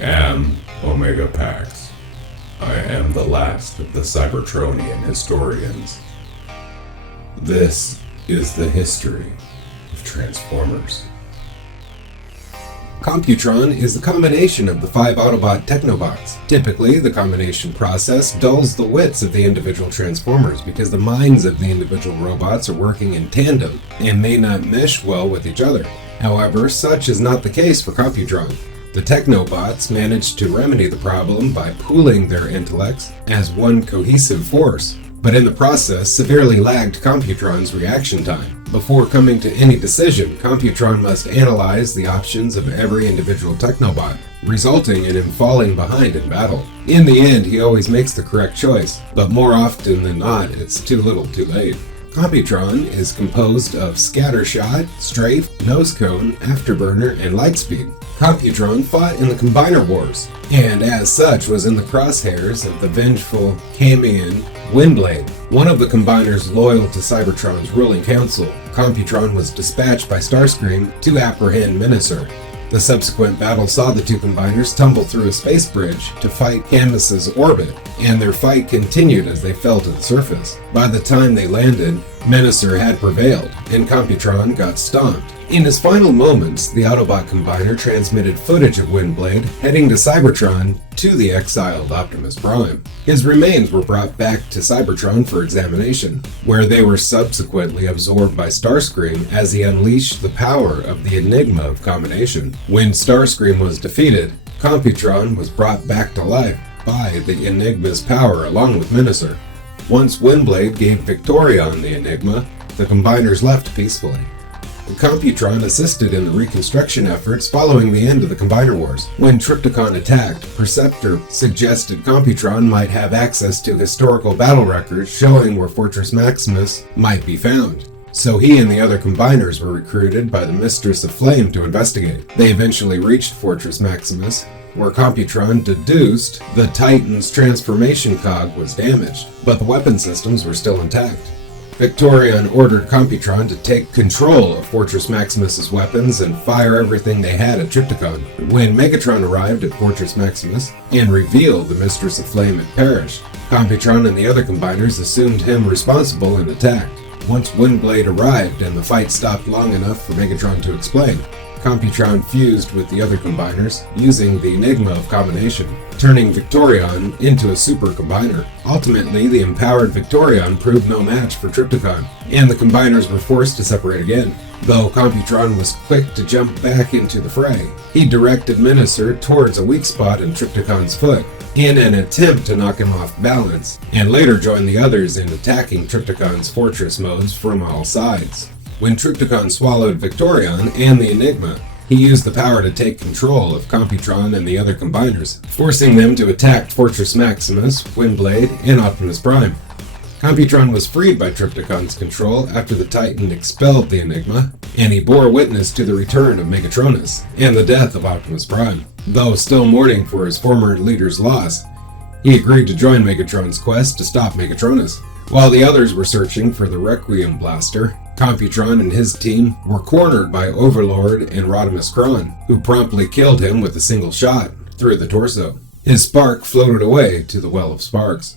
am Omega Pax. I am the last of the Cybertronian historians. This is the history of Transformers. Computron is the combination of the 5 Autobot Technobots. Typically, the combination process dulls the wits of the individual Transformers because the minds of the individual robots are working in tandem and may not mesh well with each other. However, such is not the case for Computron. The Technobots managed to remedy the problem by pooling their intellects as one cohesive force, but in the process severely lagged Computron's reaction time. Before coming to any decision, Computron must analyze the options of every individual Technobot, resulting in him falling behind in battle. In the end, he always makes the correct choice, but more often than not, it's too little too late. Computron is composed of Scattershot, Strafe, Nosecone, Afterburner, and Lightspeed. Computron fought in the Combiner Wars, and as such was in the crosshairs of the vengeful Camion Windblade. One of the Combiners loyal to Cybertron's ruling council, Computron was dispatched by Starscream to apprehend Menacer. The subsequent battle saw the two Combiners tumble through a space bridge to fight Canvas's orbit, and their fight continued as they fell to the surface. By the time they landed, Menacer had prevailed, and Computron got stomped. In his final moments, the Autobot Combiner transmitted footage of Windblade heading to Cybertron to the exiled Optimus Prime. His remains were brought back to Cybertron for examination, where they were subsequently absorbed by Starscream as he unleashed the power of the Enigma of Combination. When Starscream was defeated, Computron was brought back to life by the Enigma's power along with Menacer. Once Windblade gave victory on the Enigma, the Combiners left peacefully. Computron assisted in the reconstruction efforts following the end of the Combiner Wars. When Trypticon attacked, Perceptor suggested Computron might have access to historical battle records showing where Fortress Maximus might be found. So he and the other Combiners were recruited by the Mistress of Flame to investigate. They eventually reached Fortress Maximus, where Computron deduced the Titan's transformation cog was damaged, but the weapon systems were still intact. Victorion ordered Computron to take control of Fortress Maximus's weapons and fire everything they had at Trypticon. When Megatron arrived at Fortress Maximus and revealed the Mistress of Flame had perished, Computron and the other Combiners assumed him responsible and attacked. Once Windblade arrived and the fight stopped long enough for Megatron to explain, Computron fused with the other Combiners using the Enigma of Combination, turning Victorion into a super Combiner. Ultimately, the empowered Victorion proved no match for Trypticon, and the Combiners were forced to separate again. Though Computron was quick to jump back into the fray, he directed Menacer towards a weak spot in Trypticon's foot, in an attempt to knock him off balance, and later joined the others in attacking Trypticon's fortress modes from all sides. When Trypticon swallowed Victorion and the Enigma, he used the power to take control of Computron and the other Combiners, forcing them to attack Fortress Maximus, Windblade, and Optimus Prime. Computron was freed by Trypticon's control after the Titan expelled the Enigma, and he bore witness to the return of Megatronus and the death of Optimus Prime. Though still mourning for his former leader's loss, he agreed to join Megatron's quest to stop Megatronus. While the others were searching for the Requiem Blaster, Computron and his team were cornered by Overlord and Rodimus Kron, who promptly killed him with a single shot through the torso. His spark floated away to the Well of Sparks.